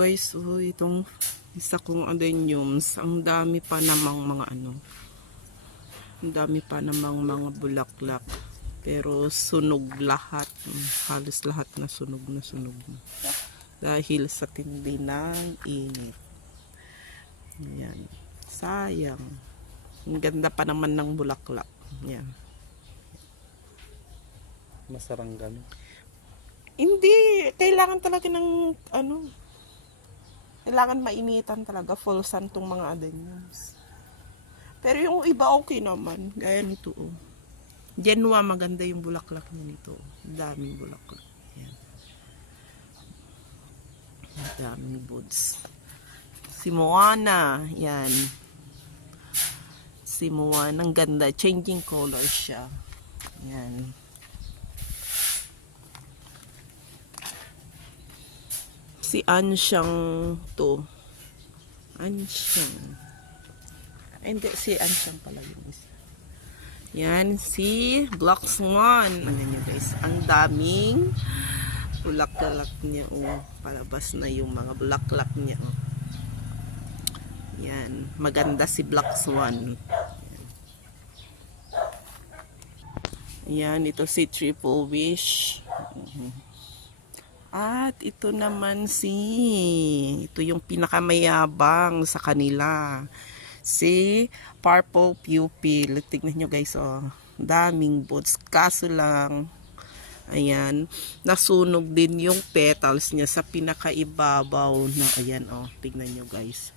guys, oh, itong isa kong adeniums, ang dami pa namang mga ano, ang dami pa namang mga bulaklak. Pero sunog lahat, halos lahat na sunog na sunog na. Dahil sa tindi ng init. Yan. Sayang. Ang ganda pa naman ng bulaklak. Yan. Masaranggan. Hindi, kailangan talaga ng ano, kailangan mainitan talaga, full sun tong mga adeniums. Pero yung iba okay naman, gaya nito oh. Genua maganda yung bulaklak niya nito. Daming bulaklak. Yan. Ang daming buds. Si Moana, yan. Si Moana, ang ganda. Changing color siya. Yan. Si Ansyang to. Ansyang. Ay, hindi, si Ansyang pala yung isa. Yan, si Black Swan. Ano nyo guys, ang daming bulaklak niya. Oh, palabas na yung mga bulaklak niya. Oh. Yan, maganda si Black Swan. Yan, ito si Triple Wish. At ito naman si, ito yung pinakamayabang sa kanila. Si Purple Pupil. Tignan nyo guys, oh. Daming buds. Kaso lang, ayan, nasunog din yung petals niya sa pinakaibabaw na, ayan, oh. Tignan nyo guys.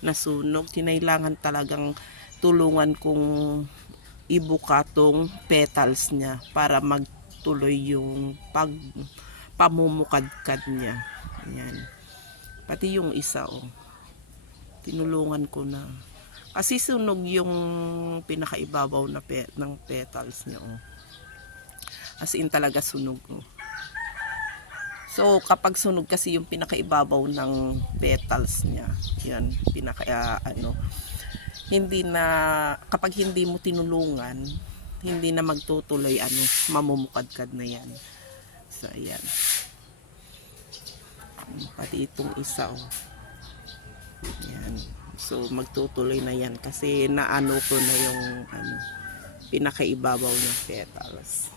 Nasunog. Kinailangan talagang tulungan kong ibuka tong petals niya para magtuloy yung pag pamumukadkad niya. Ayan. Pati yung isa, oh. Tinulungan ko na. Kasi sunog yung pinakaibabaw na pe ng petals niya, oh. As in talaga sunog, oh. So, kapag sunog kasi yung pinakaibabaw ng petals niya, yan, pinaka, ah, ano, hindi na, kapag hindi mo tinulungan, hindi na magtutuloy, ano, mamumukadkad na yan. So, ayan. Pati itong isa, oh. Ayan. So, magtutuloy na yan kasi naano ko na yung ano, pinakaibabaw ng petals.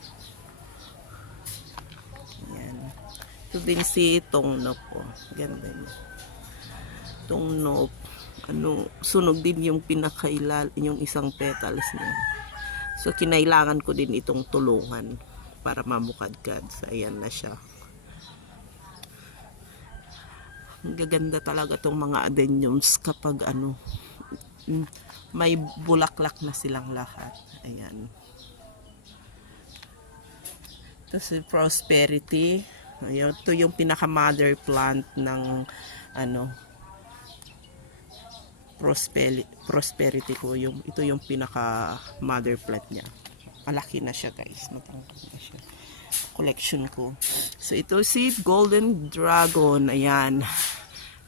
Ayan. Ito din si Tongnop, oh. Ganda niya. Tongnop. Ano, sunog din yung pinakailal, yung isang petals niya. So, kinailangan ko din itong tulungan para mamukadkad. So, ayan na siya. Ang gaganda talaga tong mga adeniums kapag ano, mm, may bulaklak na silang lahat. Ayan. Ito si Prosperity. Ayan, ito yung pinaka-mother plant ng ano, Prosperity, prosperity ko. Yung, ito yung pinaka-mother plant niya malaki na siya guys. Matangkad na siya. Collection ko. So ito si golden dragon. Ayan.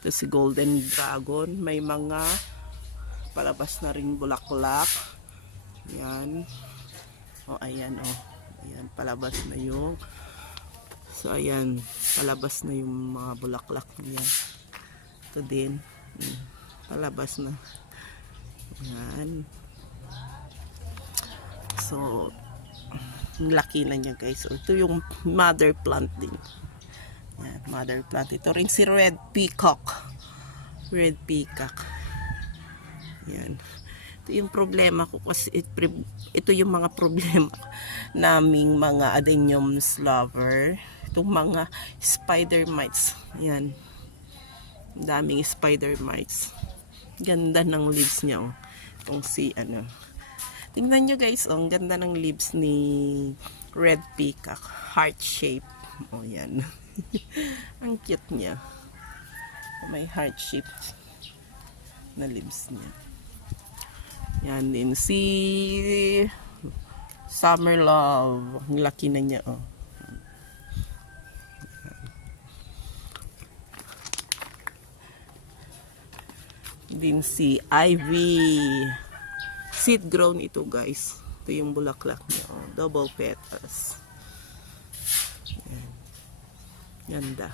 Ito si golden dragon. May mga palabas na rin bulaklak. Ayan. O ayan o ayan palabas na yung so ayan. Palabas na yung mga bulaklak niya ito din. Mm, palabas na. Ayan So, laki na niya guys. So, ito yung mother plant din. Yan, mother plant. Ito rin si red peacock. Red peacock. Yan. Ito yung problema ko kasi it, ito yung mga problema naming mga adeniums lover. Itong mga spider mites. Yan. Daming spider mites. Ganda ng leaves niya. Oh. Itong si ano Tingnan nyo guys, oh, ang ganda ng leaves ni Red Peacock. Heart shape. O oh, yan. ang cute niya. May heart shape na leaves niya. Yan din. Si Summer Love. Ang laki na niya. Oh. Din si Ivy seed grown ito guys ito yung bulaklak niya oh. double petals Yan. ganda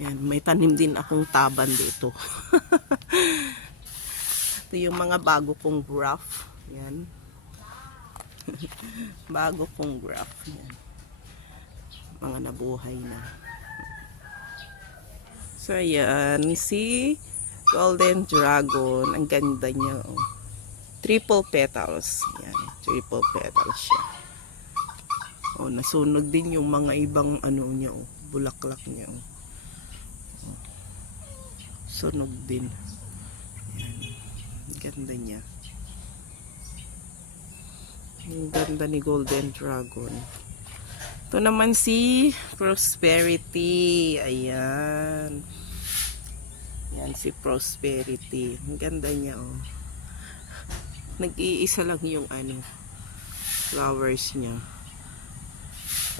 Yan, may tanim din akong taban dito. Ito yung mga bago kong graph. Yan. bago kong graph. Yan. Mga nabuhay na. So, yan. Si Golden Dragon. Ang ganda niya. Oh. Triple petals. Yan. Triple petals siya. Oh, nasunog din yung mga ibang ano niya. Oh. Bulaklak niya. Oh. Sunog din. Yan. Ganda niya. Ang ganda ni Golden Dragon. Ito naman si Prosperity. Ayan. Yan si Prosperity. Ang ganda niya oh. Nag-iisa lang yung ano flowers niya.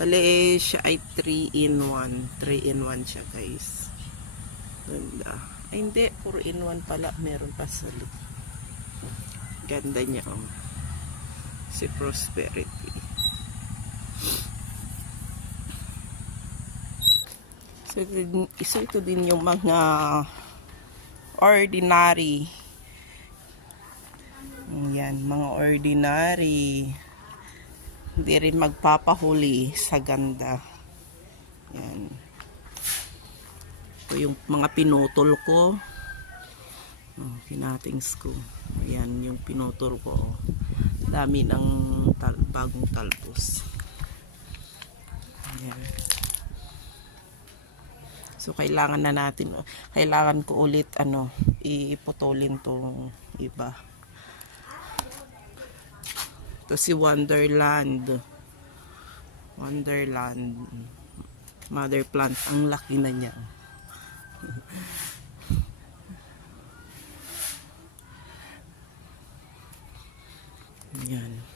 Bale eh, siya ay 3 in 1. 3 in 1 siya guys. Ganda. Ay hindi, 4 in 1 pala. Meron pa sa loob. Ganda niya oh. Si Prosperity. So, ito din yung mga ordinary. Yan, mga ordinary. Hindi rin magpapahuli sa ganda. Yan. Ito yung mga pinutol ko. Oh, pinatings ko. Ayan, yung pinutol ko. Dami ng tal bagong talbos. Ayan. So, kailangan na natin, kailangan ko ulit, ano, iputulin tong iba. Ito si Wonderland. Wonderland. Mother plant. Ang laki na niya. Ayan.